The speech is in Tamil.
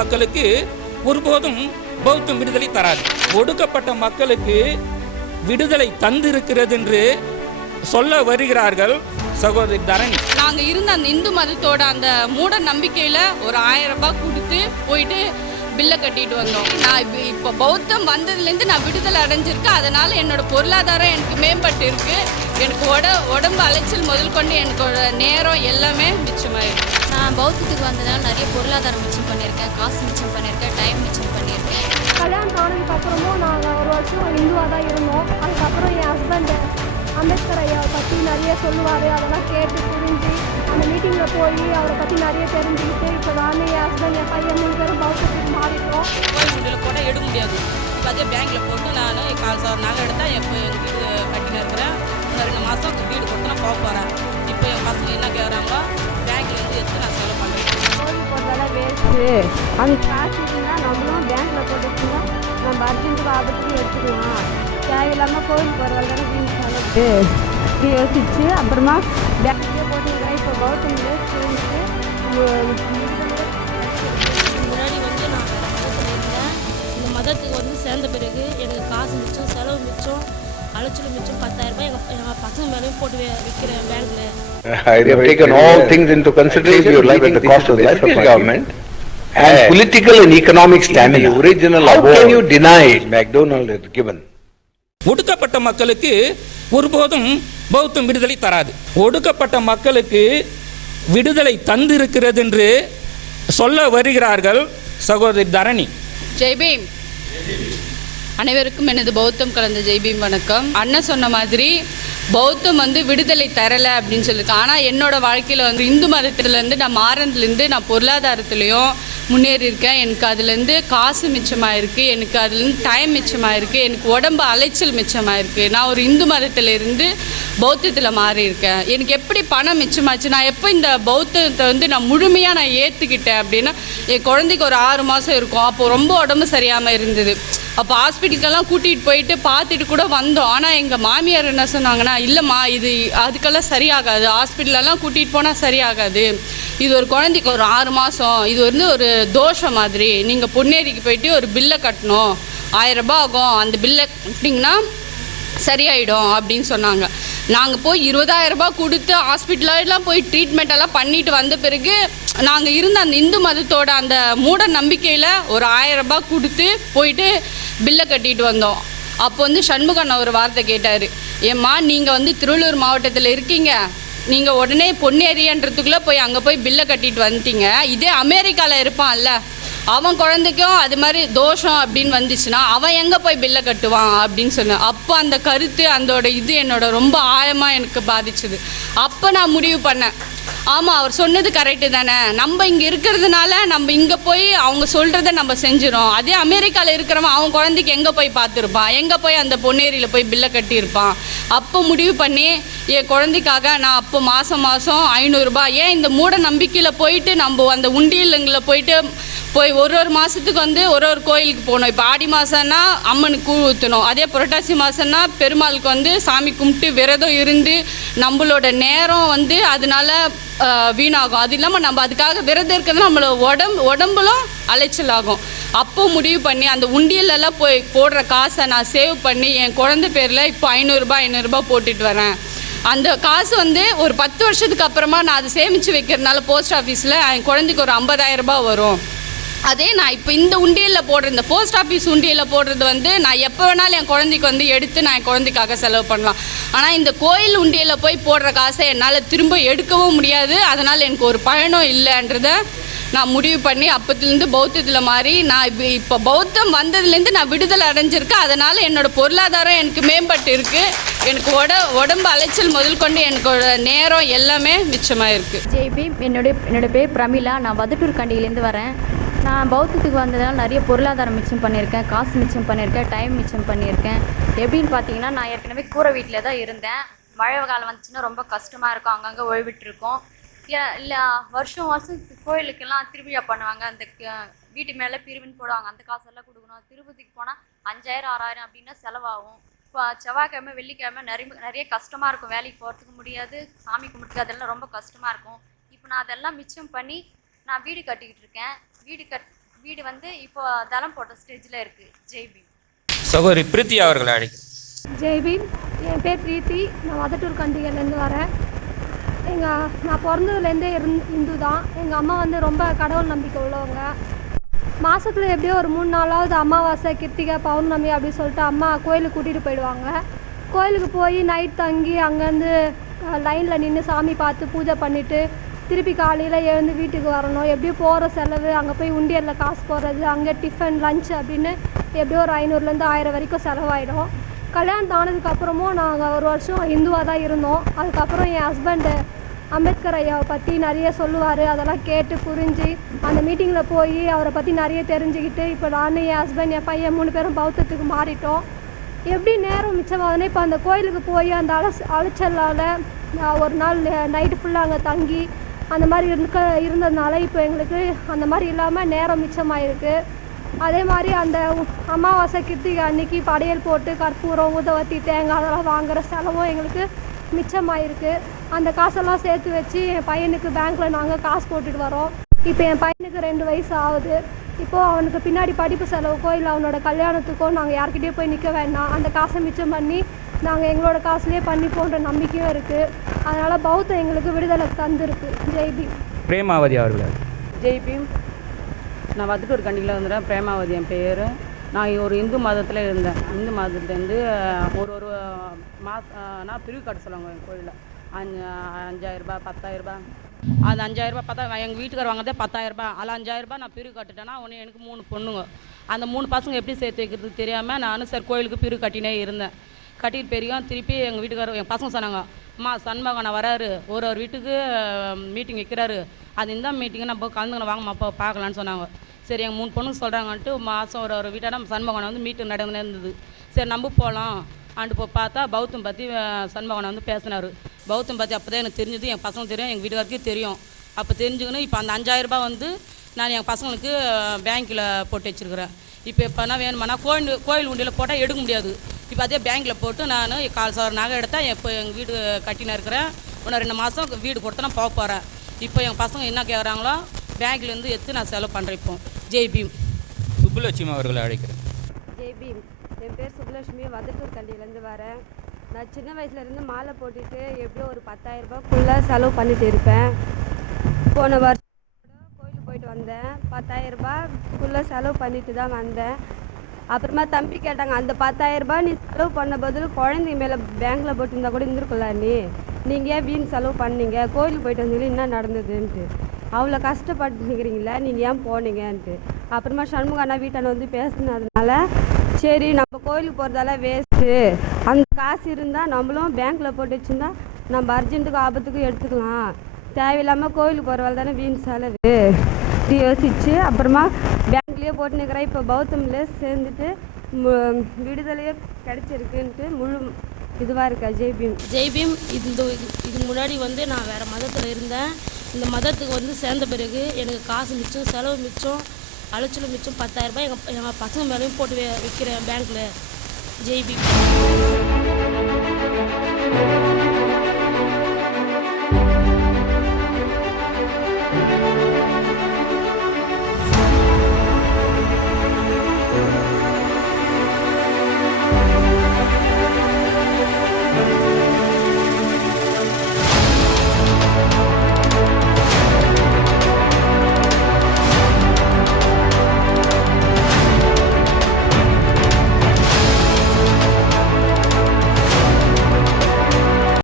மக்களுக்கு ஒருபோதும் பௌத்தம் விடுதலை தராது. ஒடுக்கப்பட்ட மக்களுக்கு விடுதலை தந்திருக்கிறது என்று சொல்ல வருகிறார்கள் சகோதரி தரணி. நாங்க இருந்த அந்த இந்து மதத்தோட அந்த மூட நம்பிக்கையில ஒரு 1000 ரூபாய் கொடுத்து போயிட்டு பில்லை கட்டிட்டு வந்தோம். நான் இப்போ பௌத்தம் வந்ததுலேருந்து நான் விடுதலை அடைஞ்சிருக்கேன். அதனால என்னோட பொருளாதாரம் எனக்கு மேம்பட்டு இருக்கு. எனக்கு உடம்பு அலைச்சல் முதல் கொண்டு எனக்கு நேரம் எல்லாமே மிச்சமாயிருக்கு. நான் பௌத்தத்துக்கு வந்ததுனால நிறைய பொருளாதாரம் மிச்சம் பண்ணியிருக்கேன், காசு மிச்சம் பண்ணியிருக்கேன், டைம் மிச்சம் பண்ணியிருக்கேன். கல்யாணம் ஆனதுக்கு அப்புறமும் நாங்கள் ஒரு வருஷம் இந்துவாக தான் இருந்தோம். அதுக்கப்புறம் என் ஹஸ்பண்ட் அம்பேத்கர் ஐயாவை பற்றி நிறைய சொல்லுவார். அதெல்லாம் கேட்டு புரிஞ்சு அந்த மீட்டிங்கில் போய் அவரை பற்றி நிறைய தெரிஞ்சுக்கிட்டு இப்போ நானும் என் ஹஸ்பண்ட் என் பையன் 3 பேரும் பௌத்தத்துக்கு மாறிட்டோம். கோயில் கூட எடுக்க முடியாது. இப்போ அதே பேங்க்கில் போட்டு நான் காசு ஒரு நாள் எடுத்தால் என் வீடு கட்டின்னு இருக்கிறேன். இந்த 2 மாதம் வீடு கொடுத்து நான் போக போகிறேன். இப்போ என் பசங்க என்ன கேட்குறாங்களோ பேங்க்கில் எடுத்து நான் செலவு பண்ணுறேன். கோயில் போடுறதெல்லாம் வேஸ்ட்டு. அந்த காசு இருந்தால் நம்மளும் பேங்க்கில் போட்டுச்சுன்னா நம்ம அர்ஜென்ட்டுக்கு ஆபத்துக்கு எடுத்துக்கலாம். தேவையில்லாமல் கோயில் போடுறதால வீண் செலவு யோசிச்சு அப்புறமா பேங்க்லேயே போட்டுக்கிறேன். இப்போ கௌதம் சேர்ந்து முன்னாடி நான் மதத்தில் இருந்தேன். இந்த மதத்துக்கு சேர்ந்த பிறகு எனக்கு காசு மிச்சம், செலவு மிச்சம், அலைச்சலும் மிச்சம். 10,000 ரூபாய் எங்கள் பசங்க மேலேயும் போட்டு வைக்கிறேன் பேங்க்ல. I have taken all things into consideration. You like the cost of the British government and political and economic stamina. The original how can you deny McDonald is given? ஒடுக்கப்பட்ட மக்களுக்கு ஒருபோதும் பௌத்தம் விடுதலை தராது. ஒடுக்கப்பட்ட மக்களுக்கு விடுதலை தந்திருக்கிறது என்று சொல்ல வருகிறார்கள் சகோதரி தரணி. ஜெய்பீம். அனைவருக்கும் எனது பௌத்தம் கலந்த ஜெய்பீம் வணக்கம். அண்ணன் சொன்ன மாதிரி பௌத்தம் விடுதலை தரலை அப்படின்னு சொல்லியிருக்கேன். ஆனால் என்னோட வாழ்க்கையில் இந்து மதத்துலேருந்து நான் மாறதுலேருந்து நான் பொருளாதாரத்துலேயும் முன்னேறி இருக்கேன். எனக்கு அதுலேருந்து காசு மிச்சமாயிருக்கு, எனக்கு அதுலேருந்து டைம் மிச்சமாயிருக்கு, எனக்கு உடம்பு அலைச்சல் மிச்சமாயிருக்கு. நான் ஒரு இந்து மதத்திலிருந்து பௌத்தத்தில் மாறி இருக்கேன். எனக்கு எப்படி பணம் மிச்சமாச்சு, நான் எப்போ இந்த பௌத்தத்தை நான் முழுமையாக நான் ஏற்றுக்கிட்டேன் அப்படின்னா என் குழந்தைக்கு ஒரு 6 மாதம் இருக்கும். அப்போது ரொம்ப உடம்பு சரியாமல் இருந்தது. அப்போ ஹாஸ்பிட்டலுக்கெல்லாம் கூட்டிகிட்டு போயிட்டு பார்த்துட்டு கூட வந்தோம். ஆனால் எங்கள் மாமியார் என்ன சொன்னாங்கன்னா, இல்லைம்மா இது அதுக்கெல்லாம் சரியாகாது, ஹாஸ்பிட்டலெல்லாம் கூட்டிகிட்டு போனால் சரியாகாது, இது ஒரு குழந்தைக்கு ஒரு 6 மாதம், இது ஒரு தோஷம் மாதிரி, நீங்கள் பொன்னேரிக்கு போயிட்டு ஒரு பில்லை கட்டணும், 1000 ரூபாய் ஆகும், அந்த பில்லை கட்டிங்கன்னா சரியாயிடும் அப்படின்னு சொன்னாங்க. நாங்கள் போய் 20,000 ரூபாய் கொடுத்து ஹாஸ்பிட்டலெல்லாம் போய் ட்ரீட்மெண்ட்டெல்லாம் பண்ணிட்டு வந்த பிறகு நாங்கள் இருந்த அந்த இந்து மதத்தோட அந்த மூட நம்பிக்கையில் ஒரு 1000 ரூபாய் கொடுத்து போயிட்டு பில்லை கட்டிட்டு வந்தோம். அப்போ சண்முகண்ணா ஒரு வார்த்தை கேட்டார், ஏம்மா நீங்கள் திருவள்ளூர் மாவட்டத்தில் இருக்கீங்க, நீங்கள் உடனே பொன்னேரியன்றதுக்குள்ளே போய் அங்கே போய் பில்லை கட்டிட்டு வந்துட்டீங்க, இதே அமெரிக்காவில் இருப்பான்ல அவன் குழந்தைக்கும் அது மாதிரி தோஷம் அப்படின்னு வந்துச்சுன்னா அவன் எங்கே போய் பில்லை கட்டுவான் அப்படின்னு சொன்னேன். அப்போ அந்த கருத்து அதோட என்னோட ரொம்ப ஆழமாக எனக்கு பாதிச்சுது. அப்போ நான் முடிவு பண்ணேன், ஆமாம் அவர் சொன்னது கரெக்டு தானே, நம்ம இங்கே இருக்கிறதுனால நம்ம இங்கே போய் அவங்க சொல்கிறத நம்ம செஞ்சிடும். அதே அமெரிக்காவில் இருக்கிறவன் அவன் குழந்தைக்கு எங்கே போய் பார்த்துருப்பான், எங்கே போய் அந்த பொன்னேரியில் போய் பில்லை கட்டியிருப்பான். அப்போ முடிவு பண்ணி என் குழந்தைக்காக நான் அப்போ மாதம் 500 ரூபாய், ஏன் இந்த மூட நம்பிக்கையில் போயிட்டு நம்ம அந்த உண்டியலுங்களை போயிட்டு ஒரு மாதத்துக்கு ஒரு கோயிலுக்கு போகணும். இப்போ ஆடி மாதம்னா அம்மனுக்கு கூழ் ஊற்றணும், அதே புரட்டாசி மாதம்னா பெருமாளுக்கு சாமி கும்பிட்டு விரதம் இருந்து நம்மளோட நேரம் அதனால வீணாகும். அது இல்லாமல் நம்ம அதுக்காக விரதம் இருக்கிறது நம்மளோட உடம்புலும் அலைச்சல் ஆகும். அப்போ முடிவு பண்ணி அந்த உண்டியலெல்லாம் போய் போடுற காசை நான் சேவ் பண்ணி என் குழந்தை பேரில் இப்போ 500 ரூபாய் போட்டுட்டு வரேன். அந்த காசு ஒரு 10 வருஷத்துக்கு அப்புறமா நான் அதை சேமித்து வைக்கிறதுனால போஸ்ட் ஆஃபீஸில் என் குழந்தைக்கு ஒரு 50,000 ரூபாய் வரும். அதே நான் இப்போ இந்த உண்டியலில் போடுற இந்த போஸ்ட் ஆஃபீஸ் உண்டியலில் போடுறது நான் எப்போ வேணாலும் என் குழந்தைக்கு எடுத்து நான் என் குழந்தைக்காக செலவு பண்ணலாம். ஆனால் இந்த கோயில் உண்டியலில் போய் போடுற காசை என்னால் திரும்ப எடுக்கவும் முடியாது, அதனால் எனக்கு ஒரு பயனும் இல்லைன்றதை நான் முடிவு பண்ணி அப்போத்துலேருந்து பௌத்தத்தில் மாறி நான் இப்போ பௌத்தம் வந்ததுலேருந்து நான் விடுதலை அடைஞ்சிருக்கேன். அதனால் என்னோடய பொருளாதாரம் எனக்கு மேம்பட்டு இருக்குது. எனக்கு உடம்பு அலைச்சல் முதல் கொண்டு எனக்கு நேரம் எல்லாமே மிச்சமாக இருக்குது. ஜெய்பீம். என்னோட பேர் பிரமிளா. நான் வதட்டூர் கண்டியிலேருந்து வரேன். நான் பௌத்தத்துக்கு வந்ததுனால நிறைய பொருளாதாரம் மிச்சம் பண்ணியிருக்கேன், காசு மிச்சம் பண்ணியிருக்கேன், டைம் மிச்சம் பண்ணியிருக்கேன். எப்படின்னு பார்த்தீங்கன்னா, நான் ஏற்கனவே கூரை வீட்டில் தான் இருந்தேன். மழை காலம் வந்துச்சுன்னா ரொம்ப கஷ்டமாக இருக்கும், அங்கங்கே ஓய்விட்டுருக்கோம். இல்லை வருஷம் கோயிலுக்கெல்லாம் திருவிழா பண்ணுவாங்க, அந்த வீட்டு மேலே பிரிவுன்னு போடுவாங்க, அந்த காசெல்லாம் கொடுக்கணும். திருப்பதிக்கு போனால் 5,000 6,000 அப்படின்னா செலவாகும். இப்போ செவ்வாய்க்கிழமை வெள்ளிக்கிழமை நிறைய கஷ்டமாக இருக்கும், வேலைக்கு போகிறதுக்கு முடியாது, சாமி கும்பிட்டுக்கு அதெல்லாம் ரொம்ப கஷ்டமாக இருக்கும். இப்போ நான் அதெல்லாம் மிச்சம் பண்ணி நான் வீடு கட்டிக்கிட்டு இருக்கேன். வீடு வந்து இப்போ தளம் போட்ட ஸ்டேஜில் இருக்குது. ஜெய்பீம். சகோதரி பிரீத்தி அவர்களை அழைக்கிறேன். ஜெய்பீம். என் பேர் பிரீத்தி. நான் வதட்டூர் கண்டிகையிலேருந்து வரேன். நான் பிறந்ததுலேருந்தே இந்து தான். எங்கள் அம்மா வந்து ரொம்ப கடவுள் நம்பிக்கை உள்ளவங்க. மாதத்தில் எப்படியோ ஒரு 3 நாளாவது அமாவாசை, கிருத்திகை, பௌர்ணமி அப்படின்னு சொல்லிட்டு அம்மா கோயிலுக்கு கூட்டிகிட்டு போயிடுவாங்க. கோயிலுக்கு போய் நைட் தங்கி அங்கேருந்து லைனில் நின்று சாமி பார்த்து பூஜை பண்ணிவிட்டு திருப்பி காலையில் எழுந்து வீட்டுக்கு வரணும். எப்படியும் போகிற செலவு, அங்கே போய் உண்டியலில் காசு போடுறது, அங்கே டிஃபன் லஞ்ச் அப்படின்னு எப்படியோ ஒரு 500லேருந்து 1000 வரைக்கும் செலவாயிடும். கல்யாணம் ஆனதுக்கப்புறமும் நாங்கள் ஒரு வருஷம் இந்துவாக தான் இருந்தோம். அதுக்கப்புறம் என் ஹஸ்பண்டு அம்பேத்கர் ஐயாவை பற்றி நிறைய சொல்லுவார். அதெல்லாம் கேட்டு புரிஞ்சு அந்த மீட்டிங்கில் போய் அவரை பற்றி நிறைய தெரிஞ்சுக்கிட்டு இப்போ நான், என் ஹஸ்பண்ட், என் பையன் 3 பேரும் பௌத்தத்துக்கு மாறிட்டோம். எப்படி நேரம் மிச்சமாகுதுன்னா, இப்போ அந்த கோயிலுக்கு போய் அந்த அலைச்சலால் ஒரு நாள் நைட்டு ஃபுல்லாக அங்கே தங்கி அந்த மாதிரி இருந்ததுனால இப்போ எங்களுக்கு அந்த மாதிரி இல்லாமல் நேரம் மிச்சமாயிருக்கு. அதே மாதிரி அந்த அமாவாசை கிருத்திகை அன்னைக்கு படையல் போட்டு கற்பூரம், ஊதுவத்தி, தேங்காய் அதெல்லாம் வாங்குகிற செலவும் எங்களுக்கு மிச்சமாயிருக்கு. அந்த காசெல்லாம் சேர்த்து வச்சு என் பையனுக்கு பேங்க்கில் நாங்கள் காசு போட்டுட்டு வரோம். இப்போ என் பையனுக்கு 2 வயசு ஆகுது. இப்போது அவனுக்கு பின்னாடி படிப்பு செலவுக்கோ இல்லை அவனோட கல்யாணத்துக்கோ நாங்கள் யார்கிட்டயே போய் நிற்க வேண்டாம். அந்த காசை மிச்சம் பண்ணி நாங்கள் எங்களோட காசுலேயே பண்ணிப்போன்ற நம்பிக்கையும் இருக்குது. அதனால் பௌத்தம் எங்களுக்கு விடுதலை தந்துருக்கு. ஜெய்பீம். பிரேமாவதி அவர்களை. ஜெய்பீம். நான் வதட்டூர் கண்டிகையில் வந்துடுறேன். பிரேமாவதி என் பேர். நான் ஒரு இந்து மதத்தில் இருந்தேன். இந்து மதத்துலேருந்து ஒரு மாதம் பிரிவு கட்ட சொல்லுவாங்க என் கோயிலில். 5000 10,000. அது 5000 பார்த்தா எங்கள் வீட்டுக்கார வாங்குறதே 10,000. அதில் 5000 நான் பிரிவு கட்டுட்டேன்னா ஒன்று எனக்கு 3 பொண்ணுங்க. அந்த 3 பசங்க எப்படி சேர்த்து வைக்கிறதுக்கு தெரியாமல் நானும் சரி கோயிலுக்கு பிரிவு கட்டினே இருந்தேன். கட்டிட்டு பெரியும் திருப்பி எங்கள் வீட்டுக்காரர் என் பசங்க சொன்னாங்க, அம்மா சண்மகனை வராரு, ஒரு வீட்டுக்கு மீட்டிங் வைக்கிறாரு, அது இந்த மீட்டிங்கை நம்ம கலந்துக்கணும், வாங்கம்மா அப்போ பார்க்கலான்னு சொன்னாங்க. சரி எங்கள் 3 பொண்ணுங்க சொல்கிறாங்கன்ட்டு மாதம் ஒரு வீட்டான சண்மகனை வந்து மீட்டிங் நடந்துனே இருந்தது. சரி நம்ம போகலாம் ஆண்டு பார்த்தா பௌத்தம் பற்றி சண்மகனை வந்து பேசினார். பௌத்தம் பற்றி அப்போ தான் எனக்கு தெரிஞ்சது. என் பசங்க தெரியும், எங்கள் வீட்டுக்காருக்கே தெரியும். அப்போ தெரிஞ்சுக்கணும். இப்போ அந்த 5000 வந்து நான் என் பசங்களுக்கு பேங்க்கில் போட்டு வச்சுருக்கிறேன். இப்போ எப்போனா வேணுமானா கோயில் உண்டியில் போட்டால் எடுக்க முடியாது. இப்போ அதே பேங்க்கில் போட்டு நான் 1/4 நகை எடுத்தால் இப்போ எங்கள் வீடு கட்டினா இருக்கிறேன். இன்னும் 2 மாதம் வீடு கொடுத்தா நான் போக போகிறேன். இப்போ எங்கள் பசங்க என்ன கேட்குறாங்களோ பேங்க்லேருந்து எடுத்து நான் செலவு பண்ணுறேன். இப்போ ஜெய்பீம். சுப்புலட்சுமி அவர்களை அழைக்கிறேன். ஜெய்பீம். என் பேர் சுப்புலட்சுமி. வதட்டூர் கண்டியிலேருந்து வரேன். நான் சின்ன வயசுலேருந்து மாலை போட்டுட்டு எப்படியோ ஒரு 10,000 செலவு பண்ணிட்டு இருப்பேன். போன வருஷம் கோயிலுக்கு போயிட்டு வந்தேன். 10,000 செலவு பண்ணிட்டு தான் வந்தேன். அப்புறமா தம்பி கேட்டாங்க, அந்த 10,000 நீ செலவு பண்ண பதில் குழந்தைங்க மேலே பேங்க்கில் போட்டுருந்தா கூட இருந்திருக்கலாம், நீங்கள் ஏன் வீண் செலவு பண்ணீங்க, கோயிலுக்கு போயிட்டு வந்தீங்க என்ன நடந்ததுன்ட்டு, அவ்வளோ கஷ்டப்பட்டுக்கிறீங்களா, நீங்கள் ஏன் போனீங்கன்ட்டு. அப்புறமா சண்முகண்ணா வீட்டான வந்து பேசுனதுனால சரி நம்ம கோயிலுக்கு போகிறதால வேஸ்ட்டு, அந்த காசு இருந்தால் நம்மளும் பேங்க்கில் போட்டு வச்சுருந்தா நம்ம அர்ஜென்ட்டுக்கு ஆபத்துக்கும் எடுத்துக்கலாம், தேவையில்லாமல் கோயிலுக்கு போகிற வேலை தானே வீண் செலவு இது யோசிச்சு அப்புறமா பேங்க்லேயே போட்டு நிற்கிறேன். இப்போ பௌத்தம்லேயே சேர்ந்துட்டு விடுதலையே கிடச்சிருக்குன்ட்டு முழு இதுவாக இருக்கா. ஜெய்பீம். ஜெய்பீம். இதுக்கு முன்னாடி வந்து நான் வேறு மதத்தில் இருந்தேன். இந்த மதத்துக்கு வந்து சேர்ந்த பிறகு எனக்கு காசு மிச்சம், செலவு மிச்சம், அலைச்சலும் மிச்சம். 10,000 எங்கள் பசங்க மேலேயும் போட்டு வைக்கிறேன் பேங்க்கில். ஜெய்பீம்.